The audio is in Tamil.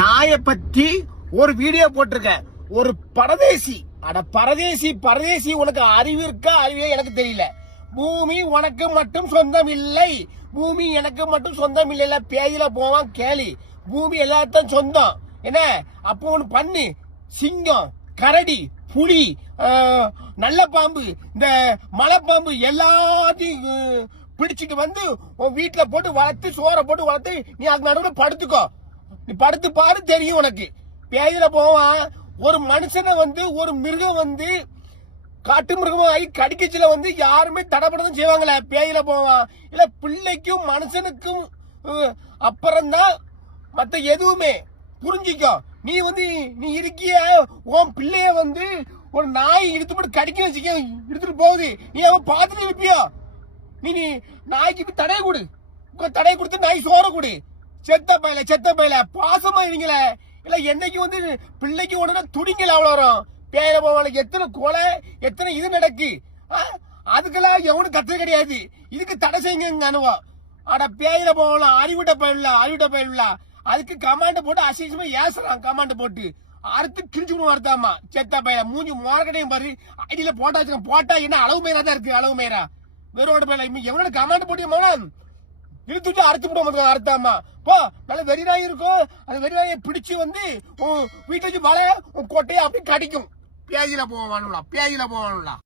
நாயை பத்தி ஒரு வீடியோ போட்டிருக்கேன். ஒரு பரதேசி அட பரதேசி பரதேசி உனக்கு அறிவு இருக்கா அறிவே எனக்கு தெரியல. பூமி உனக்கு மட்டும் சொந்தம் இல்லை. பூமி எனக்கு மட்டும் சொந்தம் இல்லைல்ல பேயில போவான் கேலி. பூமி எல்லாத்தையும் சொந்தம். என்ன? அப்போ ஒன்று பண்ணு. சிங்கம் கரடி புலி நல்ல பாம்பு இந்த மலைப்பாம்பு எல்லாத்தையும் பிடிச்சிட்டு வந்து உன் வீட்டில் போட்டு வளர்த்து சோறை போட்டு வளர்த்து நீ அது நடுவில் படுத்துக்கோ. நீ படுத்து பாரு தெரியும் உனக்கு. பேயில போவான். ஒரு மனுஷனை வந்து ஒரு மிருகம் வந்து காட்டு மிருகமா ஆகி கடிக்கச்சில வந்து யாருமே தடப்படதும் செய்வாங்களே பேயில போவான். இல்ல பிள்ளைக்கும் மனுஷனுக்கும் அப்புறம்தான் மத்த எதுவுமே. புரிஞ்சிக்கோ. நீ வந்து நீ இருக்கிய உன் பிள்ளைய வந்து ஒரு நாய் இழுத்து போட்டு கடிக்க வச்சுக்க எடுத்துட்டு போகுது. நீ அவன் பார்த்துட்டு இருப்பியோ? நீ நீ நாய்க்கு தடையை கொடு. தடையை கொடுத்து நாய் சோற கொடு. செத்த பையல செத்த பையல பாசமா இருங்களே இல்ல என்னைக்கு வந்து பிள்ளைக்கு உடனே துடிங்கல அவ்வளோ வரும் பேர போவால எத்தனை கொலை எத்தனை இது நடக்கு? ஆ? அதுக்கெல்லாம் எவனும் கத்துறது கிடையாது. இதுக்கு தடை செய்யுங்க அனுபவம். அட பேயில போகலாம் அறிவிட்ட பயில அறிவிட்ட பயில அதுக்கு கமாண்ட் போட்டு அசிங்கமா ஏசுறான் கமாண்ட் போட்டு. அறுத்து கிழிச்சு வருதாமா செத்த பையல மூஞ்சி மோரக்கடையும் பாரு. ஐடியில போட்டா வச்சுக்க. போட்டா என்ன அளவு மேரா தான் இருக்கு அளவு மேரா வெறும் பையல எவனோட கமாண்ட் போட்டு மோனம் இழுத்துட்டு அறுத்து விட அறுத்தாமா? போ நல்ல வெறிநாய் இருக்கும். அந்த வெறிநாயை பிடிச்சு வந்து வீட்டுக்கு வீட்டுல உன் கொட்டையை அப்படி கடிக்கும். பேஜில போவானுங்களா பேஜில போவானுங்களா.